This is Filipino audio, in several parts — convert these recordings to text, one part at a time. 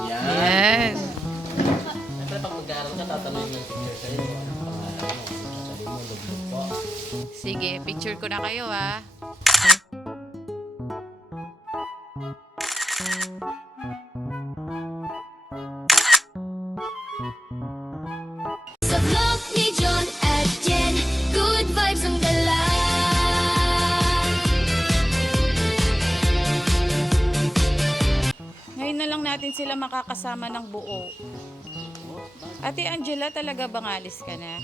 Yan. Siyempre, pag mag-aaral ka, tatanungin yung teacher sa'yo. Anong pangalan mo? Sabi mo, Luglug po. Sige, picture ko na kayo ha. Sa vlog ni John at Jen, good vibes ang dala. Ngayon na lang natin sila makakasama ng buo. Ate Angela, talaga bang alis ka na?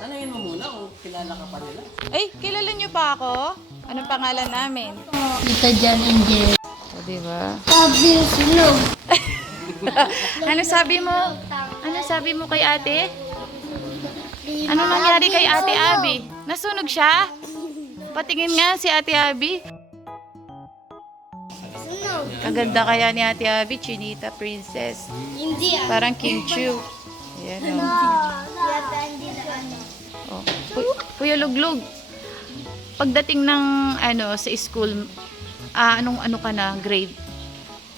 Tanungin mo muna kung kilala ka pa nila. Ay, kilala niyo pa ako? Anong pangalan namin? Ito John and Jen. O, diba? Sabi silog. Ano sabi mo? Ano sabi mo kay ate? Ano nangyari kay ate Abby? Nasunog siya? Patingin nga si ate Abby. Sunog. Kaganda kaya ni ate Abby, Chinita Princess. Hindi ah. Parang King Chu. Ayan o. Yata hindi na ano. Oh. Kuya Luglug, pagdating ng ano sa school, anong ano ka na, grade?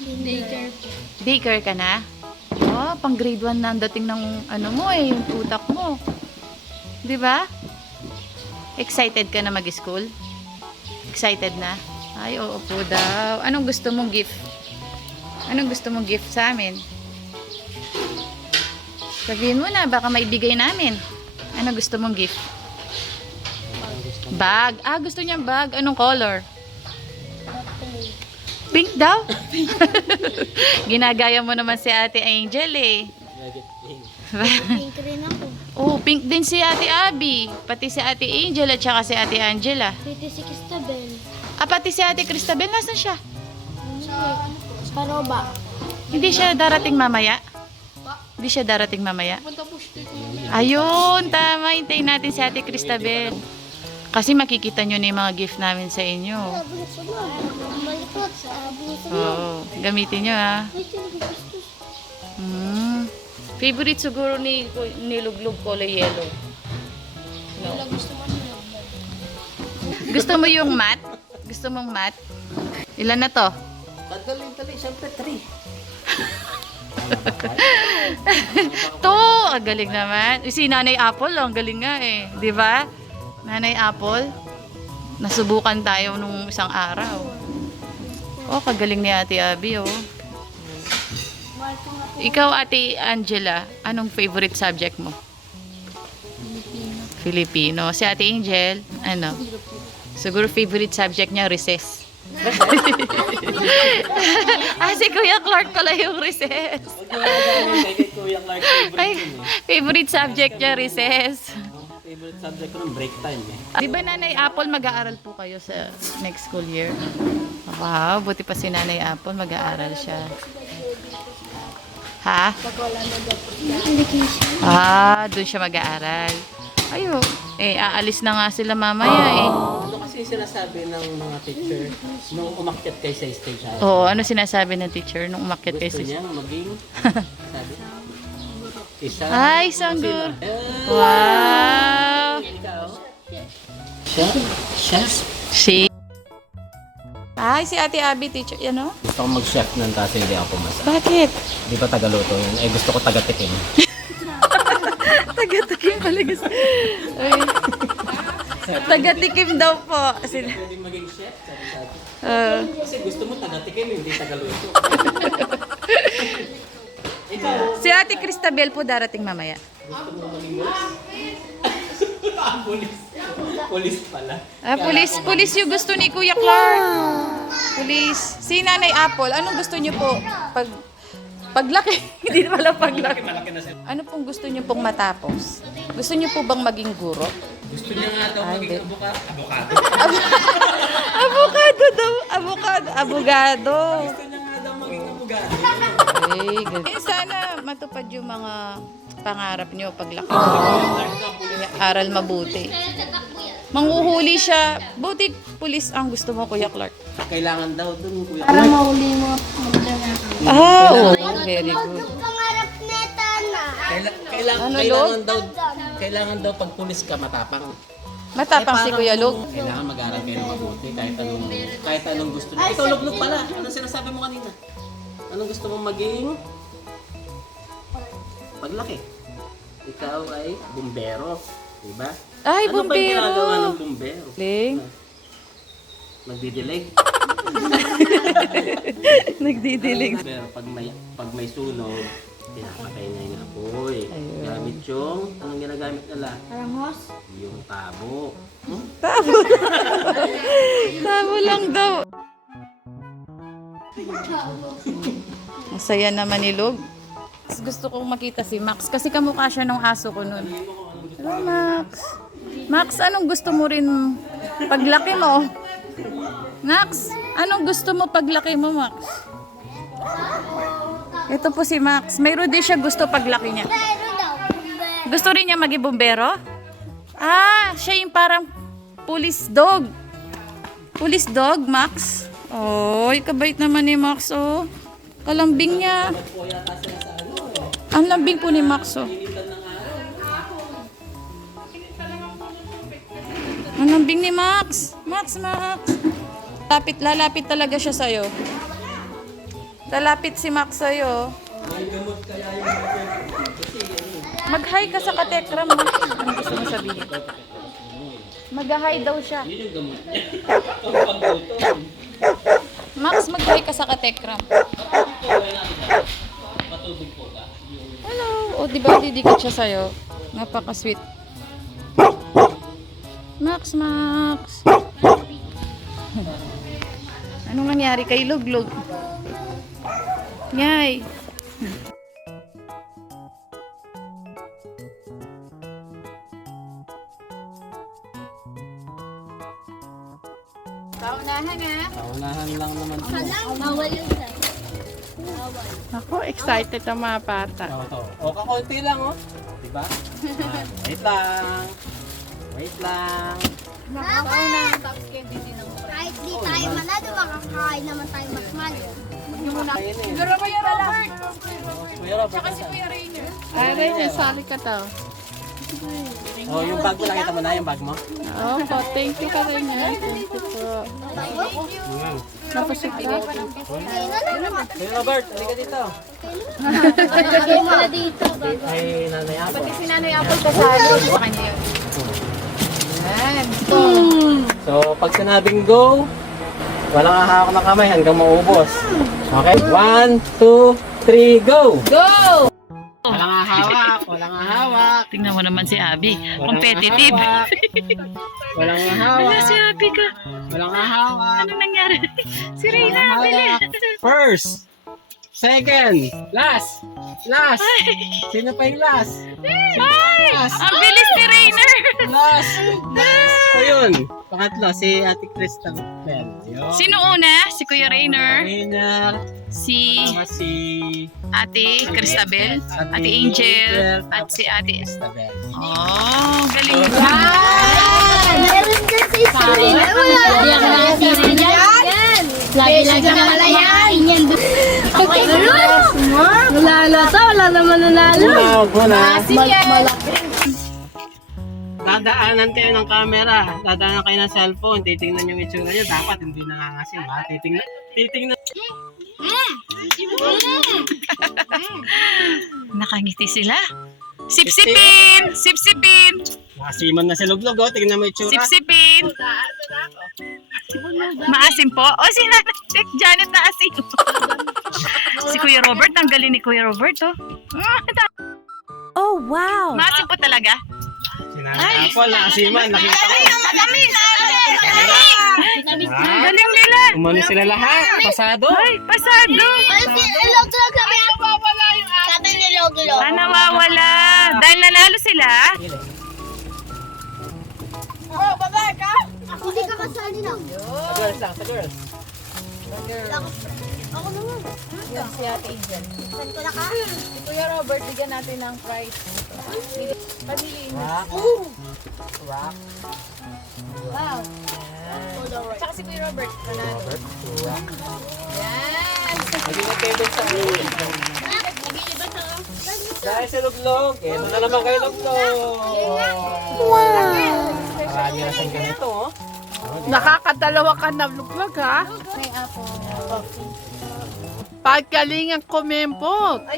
Daycare. Daycare ka na? Oh, pang grade 1 na ang dating ng ano mo eh, yung utak mo. 'Di ba? Excited ka na mag-school? Excited na? Ay, oo po daw. Anong gusto mong gift? Anong gusto mong gift sa amin? Sabihin mo na, baka maibigay namin. Ano gusto mong gift? Bag. Ah, gusto niyang bag. Anong color? Pink daw? Ginagaya mo naman si Ate Angel eh. Pink rin ako. Oh, pink din si Ate Abby. Pati si Ate Angel at saka si Ate Angela. Pretty si Cristabel. Ah, pati si Ate Cristabel. Nasaan siya? Sa Paroba. Hindi siya darating mamaya? Hindi siya darating mamaya? Ayun, tama. Hintayin natin si Ate Cristabel. Kasi makikita nyo na yung mga gift namin sa inyo. Malikot. Oo, gamitin nyo ha. Favorite siguro ni Luglug kulay yellow. No. Gusto mo yung mat? Gusto mong mat? Ilan na to? Dali, siyempre 3. To! Ang galing naman. Si Nanay Apple, ang galing nga eh. Di ba? Nanay Apple, nasubukan tayo nung isang araw. Oh, kagaling ni Ate Abby, oh. Ikaw, Ate Angela, anong favorite subject mo? Filipino. Si Ate Angel, ano? Siguro favorite subject niya, recess. Si Kuya Clark pala yung recess. Ay, favorite subject niya, recess. Favorite subject ko ng break time eh. Di ba Nanay Apple, mag-aaral po kayo sa next school year? Wow, buti pa si Nanay Apple, mag-aaral siya. Ha? Doon siya mag-aaral. Ayo, aalis na nga sila mamaya eh. Ano kasi sinasabi ng mga teacher nung umakyat kayo sa stage? Oo, ano sinasabi ng teacher nung umakyat kayo Gusto sa... niya maging, sabi, isa. Ay, sanggol. Wow! Ikaw? Chef? Si... Ay, si Ate Abby, teacher, yan o? Gusto ko mag-chef nun kasi hindi ako pumasa. Bakit? Hindi ko tagaluto yun. Gusto ko tagatikim. Taga-tikim pala gusto. Ay. Taga-tikim daw po. Pwede maging chef? Sabi. Kasi gusto mo tagatikim, hindi tagaluto. Ikaw? Si Ate Cristabel po darating mamaya. Gusto mo maging Police. Police pala. Pulis yung gusto ni Kuya Clark. Pulis. Si Nanay Apple, anong gusto niyo po? Paglaki, hindi pala paglaki. Ano pong gusto niyo pong matapos? Gusto niyo po bang maging guro? Gusto niya nga daw maging abogado. Abogado daw. Abogado. Gusto niya nga daw maging abogado. Ay, good. Sana matupad yung mga pangarap niyo paglaki. Aral mabuti. Manghuhuli siya. Buti pulis ang gusto mo, Kuya Clark. Kailangan daw dun, Kuya. Para mauli mo magdala. Oo. Very good. Pangarap neta na. Kailangan daw pag pulis ka matapang. Matapang si Kuya Lug. Kailangan mag-aral kayo ng mabuti kahit anong gusto niyo. Ikaw, Luglug pala. Ano sinasabi mo kanina? Anong gusto mong maging? Paglaki. Ikaw ay bumbero. Diba? Ay, Ano ba yung bumbero. ginagawa ng bumbero? Ling. Magdidilig. Nagdidilig. Pero pag may sunog, pinapatay na yung apoy. Ayun. Gamit yung, anong ginagamit nila? Parangos. Yung tabo. Hmm? Tabo lang daw. Masaya naman ni Lug. Gusto kong makita si Max kasi kamukha siya ng aso ko nun. Hello, Max. Max, anong gusto mo rin paglaki mo? Max, anong gusto mo paglaki mo, Max? Ito po si Max. Mayroon din siya gusto paglaki niya. Pero daw. Gusto rin niya maging bumbero? Ah, siya yung parang police dog. Police dog, Max? Oy, kabait naman ni Max, oh. Kalambing niya. Ang lambing po ni Max, oh. Ang lambing ni Max. Max. Lalapit talaga siya sa'yo. Lalapit si Max sa'yo. Mag-hi ka sa katekram, Max. Ano gusto mo sabihin? Mag-hi daw siya. Max, mag-hi ka sa katekram. Hello. O, di ba didikit siya sa'yo? Napaka-sweet. Max. Anong nangyari kay Luglug? Nyay. Paunahan ha. Paunahan lang naman po. Bawal yun sir. Ako, excited ang mga bata. Ito. O, kakunti lang, oh. Diba? Wait lang. Nakakauna. Kahit di tayo manalo, makakain naman tayo mas malo. Siguro ba yung Robert? Kuya Robert, Tsaka si Kuya Rainer. Ay, Rainer, sali ka daw. oh, yung bag mo, nakita mo na yung bag mo? Opo, thank you ka Rainer. Thank you po. Napasig ka. Kuya Robert, halika dito. Lagay mo na dito. Ay, nanay ako. Si Nanay Apple kasali. Sa kanya yun. Yan. So, pag sinabing go, walang hahawak ng kamay hanggang maubos. Okay? 1, 2, 3, go! Go! Walang hahawak. Tingnan mo naman si Abby. Walang Competitive. hahawak. Walang hahawak. Si Abby ka. Walang hahawak. Ano nangyari? Si Walang Reyna. hahawak. First, second, last. Sino pa yung last? Ang bilis ni Rainer. Last. Ayun. Pangatlo, si Ate Crystal Bell. Ayun. Sino una? Si Kuya Rainer. Winner. Si Si Ate Cristabel. Ate Angel. At si Ate... Crystal. Oh, galing. Meron kasi si Rina. Wala na si Rina. Yan. Lagi na malayan. Yan. Okay. Wala naman nanalo. Dadaanan kayo ng camera, dadaanan kayo ng cellphone, titingnan yung itsura nyo, dapat hindi nangangasim ha, titingnan. Nakangiti sila. Sipsipin! Sipsipin! Nakasiman na si Luglog, oh, tingnan mo itsura. Sipsipin! Maasim po? O, si Janet na asim. Si Kuya Robert, ang galing ni Kuya Robert, oh. Oh, wow! Maasim po talaga? Sinanay ako, nakasiman, nakita ko. Ang galing nila! Umano sila lahat, pasado. Ay, pasado! Ilog-ilog kami. Sabi ni Ilog-ilog. Ah, nawawala. Dahil nanalo sila. Hindi ka kasali na. Sa girls lang, sa girls. Ako naman. Si Ate Angel. Saan ko na ka? Si Kuya Robert, bigyan natin ng prize. Pabili Rock. Rock. Wow. Tsaka si Kuya Robert, panalo. Robert. Rock. Yan! Hindi na kayo doon sa Nag-iiba to. dahil sa Luglog, eh, na naman kayo Luglog. Wow. Marami na siyang ganito, oh. Nakakadalawa ka na luglog ha? May apple. Pagalingan kumembot.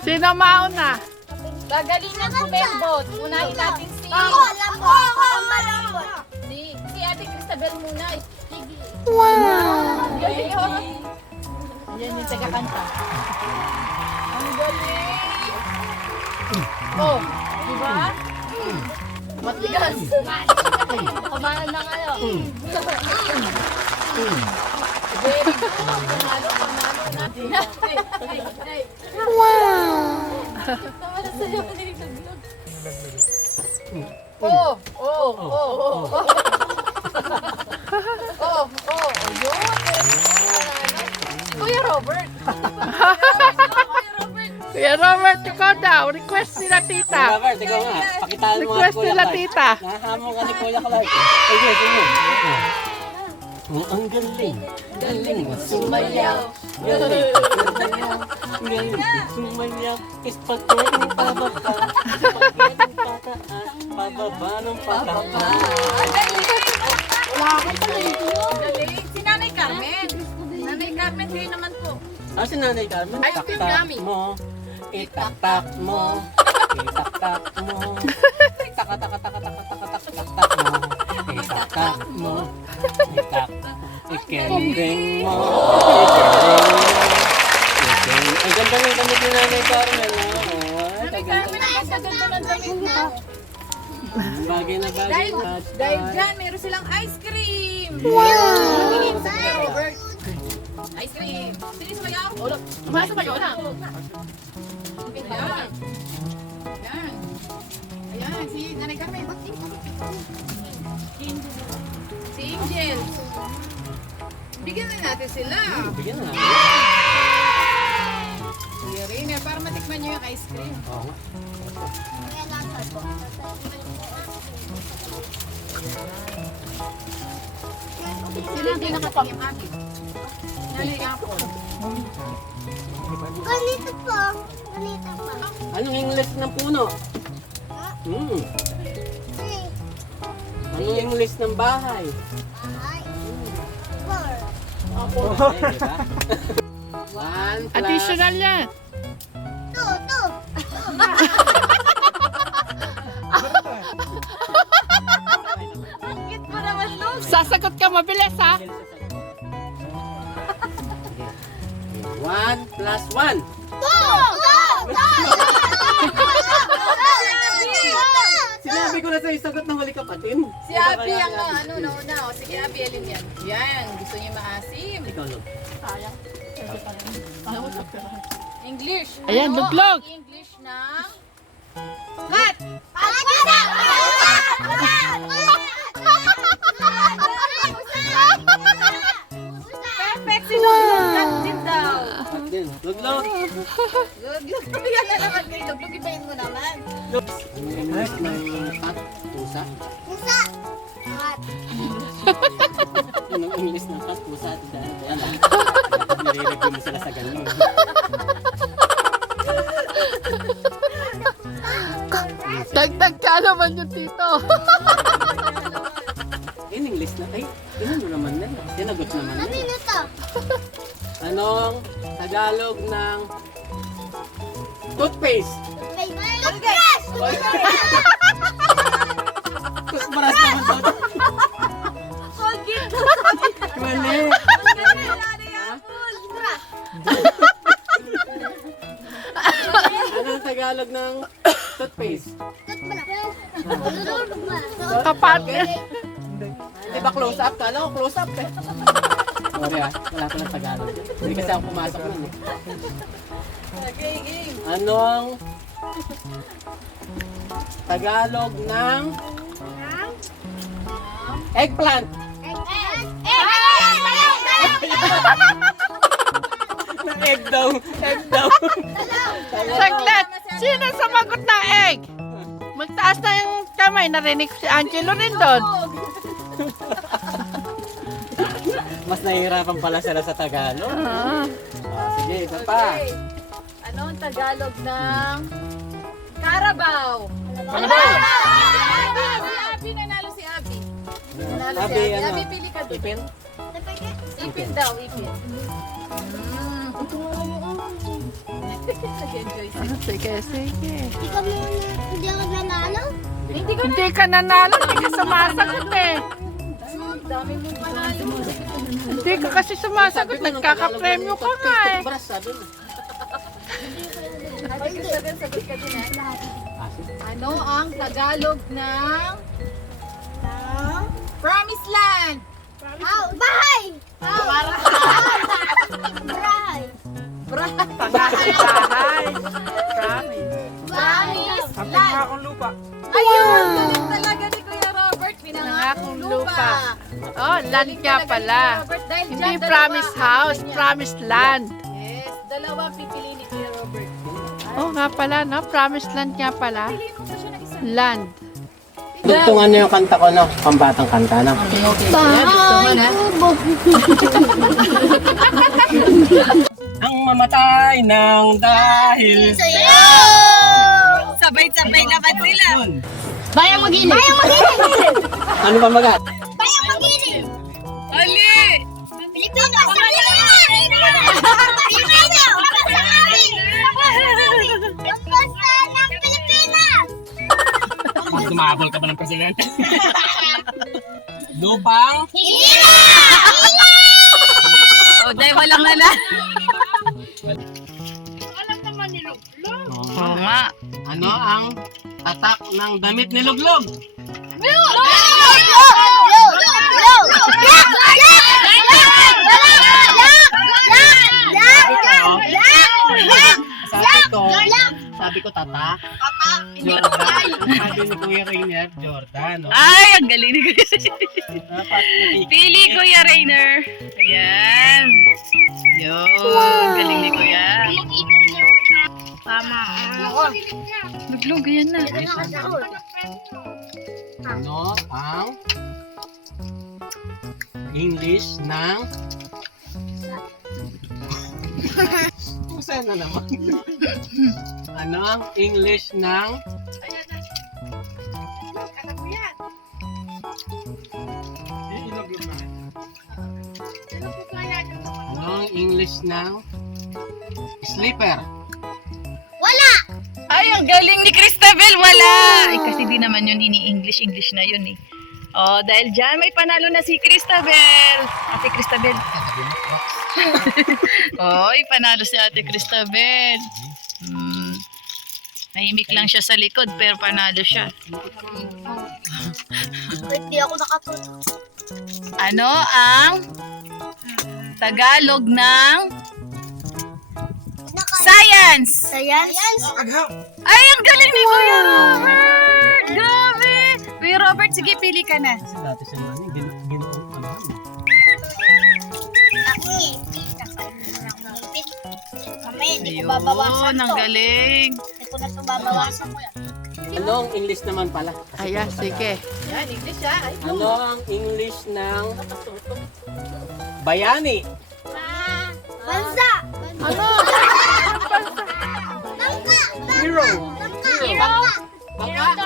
Sino mauna? Gagalingan kumembot. Unahin natin si... Ako, alam ko. Ako ang malambot. Si Ate Cristabel muna. Wow! Yan yung taga-kanta. Ang galing! Oh, di ba? Matigas. Kumahan na kayo. Very good. Panalo na. Wow! Oh. Yun. Kuya Robert. Kuya Robert, ikaw daw. Request nila tita. Robert, ikaw nga. Pakitaan mo nga Request si Kuya nila Clark. tita. Nahamon ka ni Kuya Clark. Sige. Oh, ang galing. Galing mo sumayaw. Galing sumayaw. Spaghetti pababa. Spaghetti pataas. Pababa ng pataba. Galing. Si Nanay Carmen. Nanay Carmen, kayo naman po. Ah, si Nanay Carmen. Ice cream Itaktak yummy. mo. Itaktak mo. Itaktak mo. Itaktak mo. Itaktak mo. Ikending mo. Ang ganda ng damit ni Nanay Carmen. Nanay Carmen, ang ganda ng damit mo. Bagay na bagay. Dahil dyan, meron silang ice cream. Wow! Sa Kuya Robert. Ice cream. Sino sumayaw? Sumayaw na. Ayan. Ayan. Ayan, si Nanay Carmen. Si Angel. Bigyan na natin sila. Bigyan na. Kuya Rainer, para matikman nyo yung ice cream. Oo nga. Sila hindi nakatingin akin. Nanay Apple. Ganito po. Ganito po. Anong English ng puno? Anong English ng bahay? Ay. Four. Okay, diba? One plus... Additional yan. Two. Sasagot ka mabilis ha. 1 plus 1. Sinabi ko na sa'yo, sagot ng huli kapatin. Si Abby ang nauna. O, sige, Abby, alin yan? Yan, gusto niya maasim. Ikaw, Log. English. Ayan, Ano luglog. ang English ng... Cut! Perfect! Sinuglog cut din daw. At din. Log. Luglog. Bigyan na naman kayo. Luglog, ibahin mo naman. Anong English ng cat? Pusa? Pusa. Cat. Anong English ng cat? Pusa? Ayan lang. Nire-review mo sila sa ganun. Dagdag ka naman yung tito. In English na. Ay, mo naman na. Sinagot naman na. Ano to? Anong Tagalog ng toothpaste? Toothbrush! Toothbrush naman to. Colgate. Mali. Anong Tagalog ng toothpaste? Kapatid. Di ba close up ka? Alam ko close up eh. Sorry ah, wala ko ng Tagalog. Hindi kasi ako pumasok nun eh. Okay, game. Anong Tagalog ng eggplant? Ng egg daw. Egg daw. Saglit. Sino sumagot na egg? Magtaas na yung kamay. Narinig ko si Angelo rin doon. Mas nahihirapan pala sila sa Tagalog. Sige, ito pa. Okay. Ano ang Tagalog ng Carabao? Carabao. Si Abby, nanalo si Abby. Nanalo si Abby, Abby. ano? Abby, pili ka doon. Ipin? Ipin daw, ipin. Sige, sige. Hindi ako nanalo. Hindi ka nanalo, hindi ka sumasagot eh. Hindi ka kasi sumasagot, nagkakapremyo ka nga eh. Ano ang Tagalog ng Promised Land? Bahay! Para Bahay! Bahay. Promise! Ayun! Galing talaga ni Kuya Robert. Pinangakong lupa. Oh, land niya pala. Robert, dahil Hindi dyan, promised dalawa ang house, kanya. promised land. Yes, dalawa pipili ni Kuya Robert. Oh, nga pala, no? Promised land niya pala. Land. Tugtungan niyo yung kanta ko, no? Pambatang kanta, no? Bahay! Kubo! Ang mamatay ng dahil Sayo! Sabay-sabay naman sila. Bayang magiling! Bayang magiling! Ano ba magat? Bayang magiling! Ali! Pilipinas! Pilipino! Ang bansa ng Pilipinas! Tumabol ka ba ng presidente? Lupang Hila! O, dahil walang nala. Oo nga. Ano ang tatak ng damit ni Luglog? Sabi ko tatak. Jordan. Sabi ni Kuya Rainier, Jordan. Oh. Ay, ang galing ni Kuya. Dapat Pili Kuya Rainer. Ayan. Yun. Galing ni Kuya. Tama. Luglog, yan na. ano ang English ng Pusa na naman. Ano ang English ng Ano ang English ng sleeper? Ay, ang galing ni Cristabel. Wala. Ay, kasi di naman yun ini-English na yun eh. Oh, dahil dyan may panalo na si Cristabel. Ate Cristabel. Oy, panalo si Ate Cristabel. Nahimik lang siya sa likod pero panalo siya. Hindi ako nakatulog. Ano ang Tagalog ng Science? Science? Ay, ang galing ni Kuya Robert! Grabe! Kuya Robert, sige, pili ka na. Kasi dati siya namin, ginoon. Ako ngipin. Mamaya, hindi ko babawasan Ayun, ang to. galing. Hindi ko na ito babawasan mo yan. Ano ang English naman pala? Kasi Ayan, ito sige. Yan, English siya. Ay, Ano ang English ng bayani? Bansa! Ano? Hero. Hero! Baka? Ano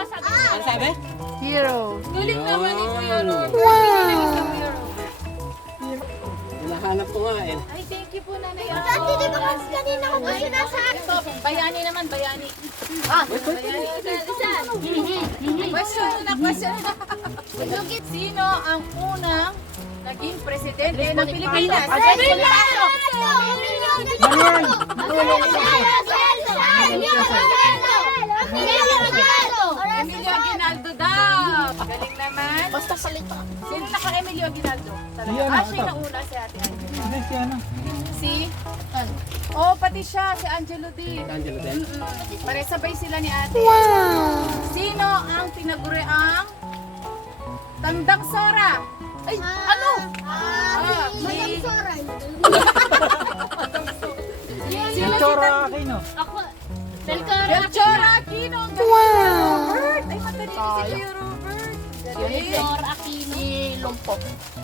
sabi? Hero. galing naman ni Kuya Robert. Hinahanap ko nga eh. Ay, thank you po, Nanay. Dati di ba kasi kanina ko pa sinasabi? Ito, bayani naman, bayani. Bayani. Question na, question na. Sino ang unang naging presidente ng Pilipinas? Emilio Aguinaldo daw. Galing naman. Basta salita. Sino naka-Emilio Aguinaldo? Talaga. Siya yung nauna si Ate Angelo. Si? Oh, pati siya, si Angelo din. Angelo din. Pare sabay sila ni Ate. Sino ang tinaguriang Tandang Sora? Ay, ano? Madam Soray. Sino si Aquino? Ako. Melchora Aquino. Robert. Ay, matali si Kuya Robert. Galing. Aquino. Lumpo.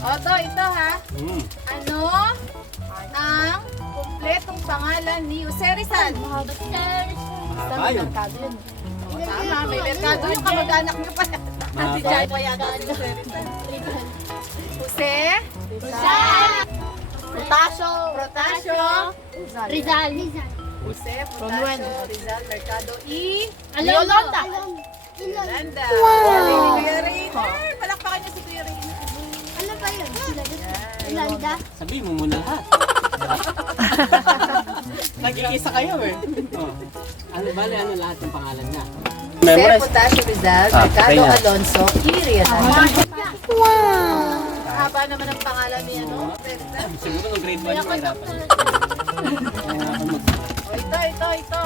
Ito ha. Mm. Ano ang kumpletong pangalan ni Jose Rizal? Mahaba yun. Tama, may merkado yung kamag-anak niyo pa. Si Mahaba. Jai pa yata si Jose Rizal. Jose Protasio. Rizal. Jose, Potasio, Rizal, Mercado, Yolanda. Yolanda. Kuya Rainer. Palakpakan niyo si Kuya Rainer. Ano ba yun? Yolanda. Sabihin mo muna lahat. Nag-iisa kayo eh. Oh. Ano, bale, ano lahat ng pangalan niya? Jose, Potasio, Rizal, Mercado, kaya. Alonso, Irian. Wow! Haba naman ang pangalan ni ano? Siguro nung grade 1 yung kahirapan. Oh, ito.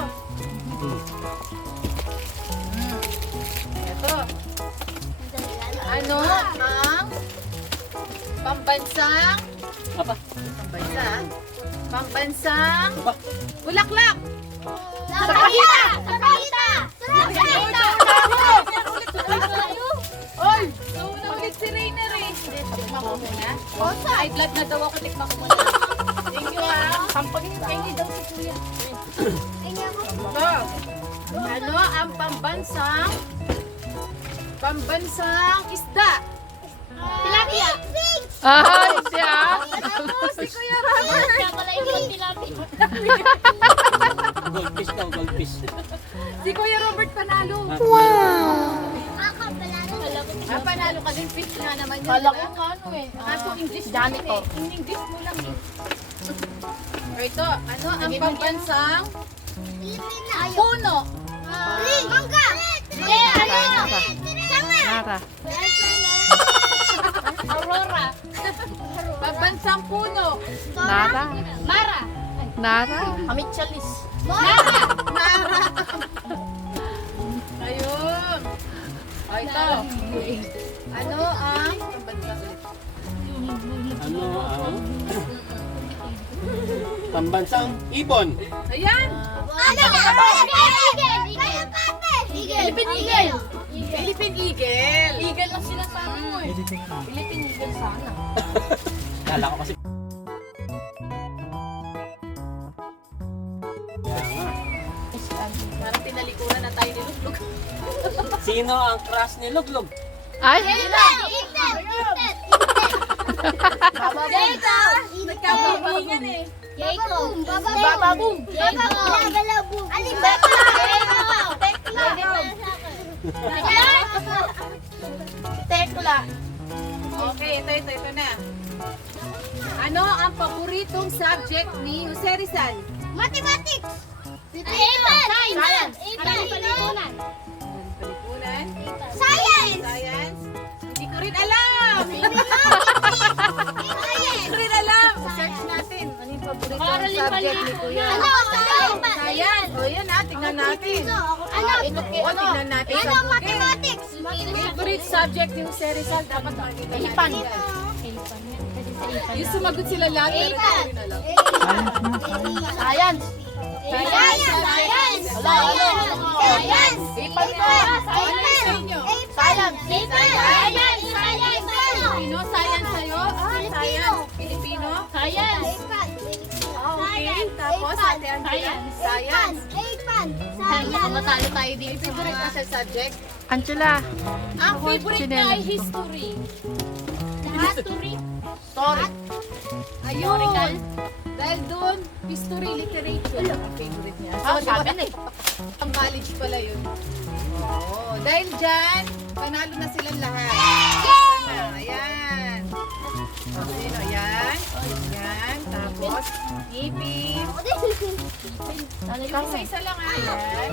Ito. Ano ang pambansang Apa? pambansang bulaklak? Sakita. Oy! Nauna ulit si Rainer eh. Tikman ko muna. High blood na daw ako, tikman ko muna. Thank you ah. Pampagkain daw si Kuya. Ito. Ano ang pambansang isda? Tilapia. Ay, siya. Si Kuya Robert. Kaya pala yung tilapia. Goldfish daw, goldfish. Si Kuya Robert panalo. Panalo ka din, fish nga naman yun. Kala ko diba? nga ano eh. Kaso English Janito. mo eh. English mo lang eh. O ito, ano ang pambansang puno? Mangga. Nara. Aurora. Pambansang puno. Nara. Mara. Nara. Amichalis. Mara. Ayun. O ito. Ano ang pambansang ulit? Ano ang pambansang ibon? Ayan. Philippine Eagle. Philippine Eagle. Eagle lang sinasabi mo eh. Philippine Eagle sana. Kala ko kasi. Kaya nga. Parang pinalikuran na tayo ni Luglug. Sino ang crush ni Luglug? Ay, Nagkababingan eh. Jacob. Bababum. Jacob. Alibaba. Tekla. Okay, ito na. Ano ang paboritong subject ni Jose Rizal? Mathematics. Science. Palipunan? Science. Science? Hindi ko rin alam. Hindi ko rin alam. Search natin. Ano yung paboritong subject ni Kuya? Science. O yan ha, tingnan natin. Tingnan natin sa Google. Mathematics. Favorite subject ni Jose Rizal, dapat makikita natin. Yung sumagot sila lahat, pero hindi ko rin alam. Science. Filipino, science sa'yo? Science. Filipino? Okay. Tapos, Ate Angela? Science. Matalo tayo May dito. favorite ka sa subject? Angela. Ang favorite niya ay History. story. Ayun. Dahil doon, history, literature ang favorite niya. So, sabi na ang college pala yun. Oo. Dahil dyan, panalo na silang lahat. Ayan. Sino? Yan. Yan. Tapos, ngipin. Isa-isa lang ah. Ayan.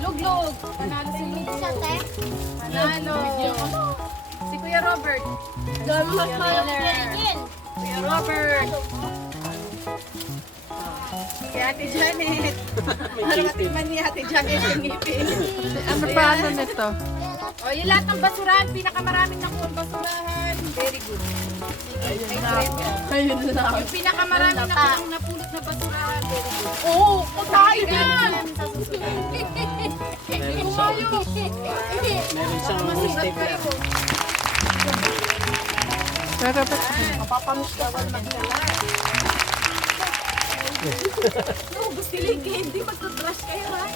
Luglog. Panalo si Luglog. Panalo. Si Kuya Robert. Kuya Robert. Si Ate Janet. Para matikman ni Ate Janet yung ngipin. Ano pa ano nito? O, yung lahat ng basurahan, pinakamaraming nakuha ang basurahan. Very good. Ayun na. Yung pinakamaraming nakuha ang napulot na basurahan. Very good. Oo, tayo yan! Meron siyang stapler. Pero ba't Gusto yung candy, magta-trash kayo ha?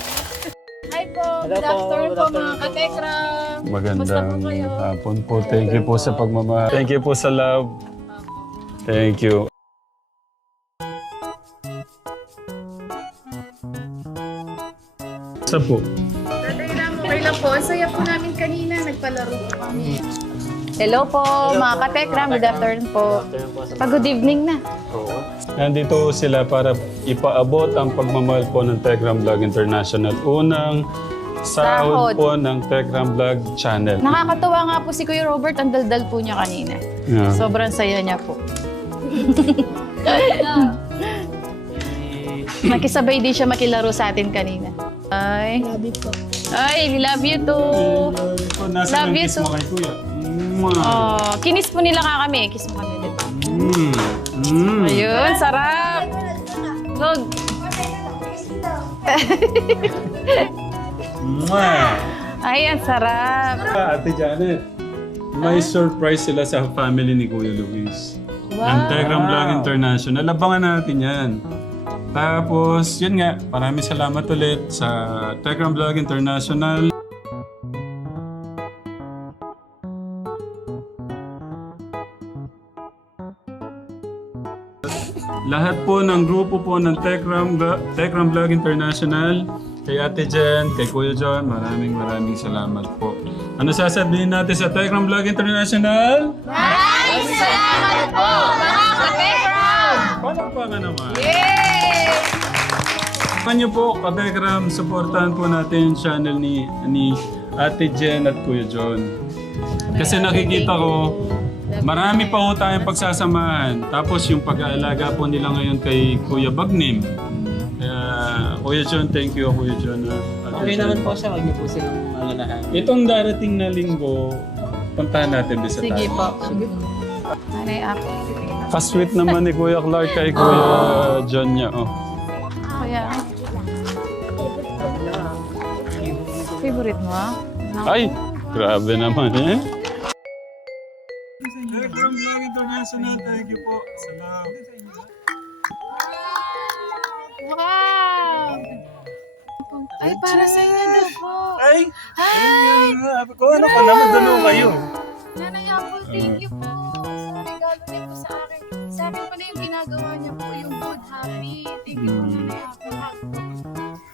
Hi po, Hello good po, afternoon good po mga afternoon po. katekram. Kumusta Magandang po kayo? hapon po. Thank you po sa pagmamahal. Thank you po sa love. Thank you. Isa po. Tatay Ram, okay lang po. Ang saya po namin kanina. Nagpalaro po kami. Hello po, mga katekram. Good afternoon po. Good evening na. Oo. Nandito sila para ipaabot ang pagmamahal po ng Tekram Vlog International. Unang sahod Sahod. po ng Tekram Vlog channel. Nakakatuwa nga po si Kuya Robert. Ang daldal po niya kanina. Yeah. Sobrang saya niya po. Nakisabay din siya makilaro sa atin kanina. Ay. Grabe po. Ay, love you too. Nasa Love you kiss mo too. kay Kuya. Oh, kinis po nila ka kami. Kiss mo kami ulit. Ayun, sarap. Log. Ay, ang sarap. Ate Janet, may surprise sila sa family ni Kuya Luis. Ang Tekram Vlog International. Abangan natin yan. Tapos, yun nga, maraming salamat ulit sa Tekram Vlog International. Lahat po ng grupo po ng Tekram Vlog International, kay Ate Jen, kay Kuya John, maraming salamat po. Ano sasabihin natin sa Tekram Vlog International? Salamat po, mga katekram! Palakpakan naman. Yay! Samahan niyo po, Katekram, supportahan po natin yung channel ni Ate Jen at Kuya John. Kasi nakikita ko, marami pa po tayong pagsasamahan. Tapos yung pag-aalaga po nila ngayon kay Kuya Bagnim. Kaya, Kuya John, thank you, Kuya John. Ate Okay Jen. naman po siya. Huwag niyo po silang alalahan. Itong darating na linggo, puntahan natin bisa Sige tayo. po. Nanay ako. Kasweet naman ni Kuya Clark kay Kuya John niya. Oh. Kaya, favorite mo ah? Ay, grabe naman eh. Tekram Vlog International, thank you po. Salamat. Wow! Ay, para sa inyo daw po. Ay! Ay! Kung ano ka naman, dalawa kayo. Nanay Apple, thank you po sa regalo niyo po sa akin. Sa akin pala yung ginagawa niya po, yung good happy. Thank you po, Nanay Apple.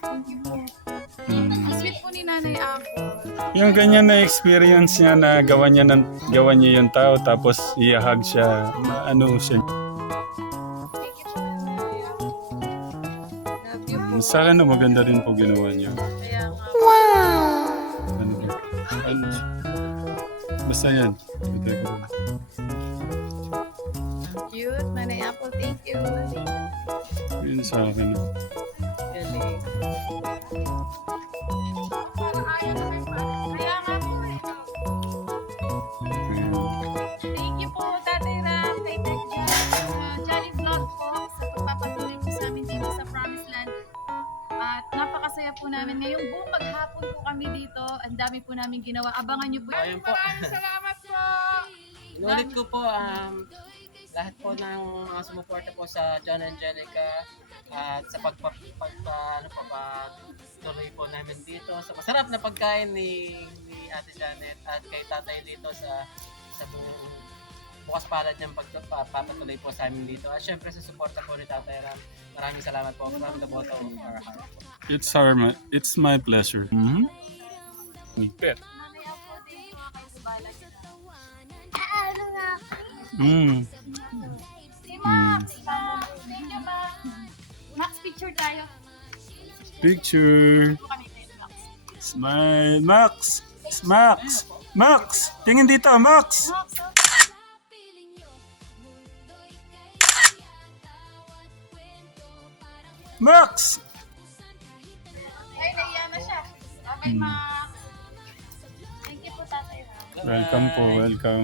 Thank you po. Ang sweet po ni Nanay Apple. Yung ganyan na experience niya na gawa niya yung tao tapos i-hug siya, ano siya. Thank you po, Nanay Apple. Love you po. Sa akin na maganda rin po ginawa niya. Kaya nga. Ano ba? Ano siya? Basta yan. Cute, Nanay Apple, thank you. Yun sa akin. Galing. Parang ayaw na kayo pa. Kaya nga po eh. Thank you po, Tatay Ram, kay Tek Jolly Vlog po sa pagpapatuloy po sa amin dito sa Promised Land. At napakasaya po namin. Ngayong buong maghapon po kami dito. Ang dami po namin ginawa. Abangan niyo po. Ayun po. Maraming salamat po. Inulit ko po, lahat po ng mga sumuporta po sa John and Jenica at sa pagtuloy po namin dito sa masarap na pagkain ni Ate Janet at kay Tatay dito sa buong bukas palad niyang pagpapatuloy po sa amin dito. At syempre sa suporta po ni Tatay Ram, maraming salamat po from the bottom of our heart. It's my pleasure. Pet. Nanay Apple, thank you kay Subala. Ano nga? Si Max, thank you, Max. Max, picture tayo. Picture. Kami kay Max. Smile. Max. Max. Max. Tingin dito, Max. Max, oh. Max. Ay, naiya na siya. Okay, Max. Thank you po, Tatay Ram. Welcome po, welcome.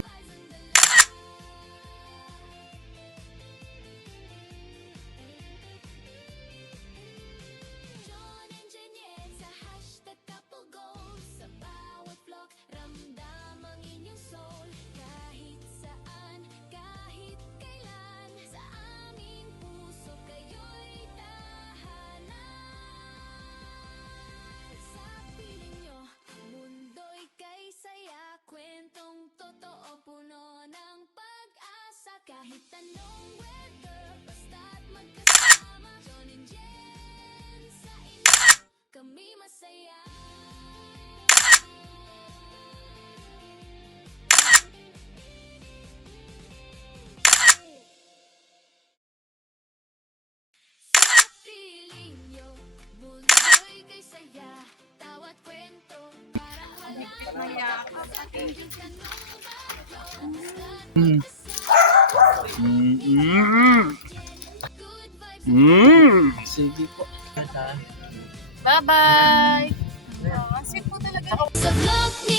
Mundo'y kay saya, kwentong totoo Sige po. Bye-bye! Sa vlog ni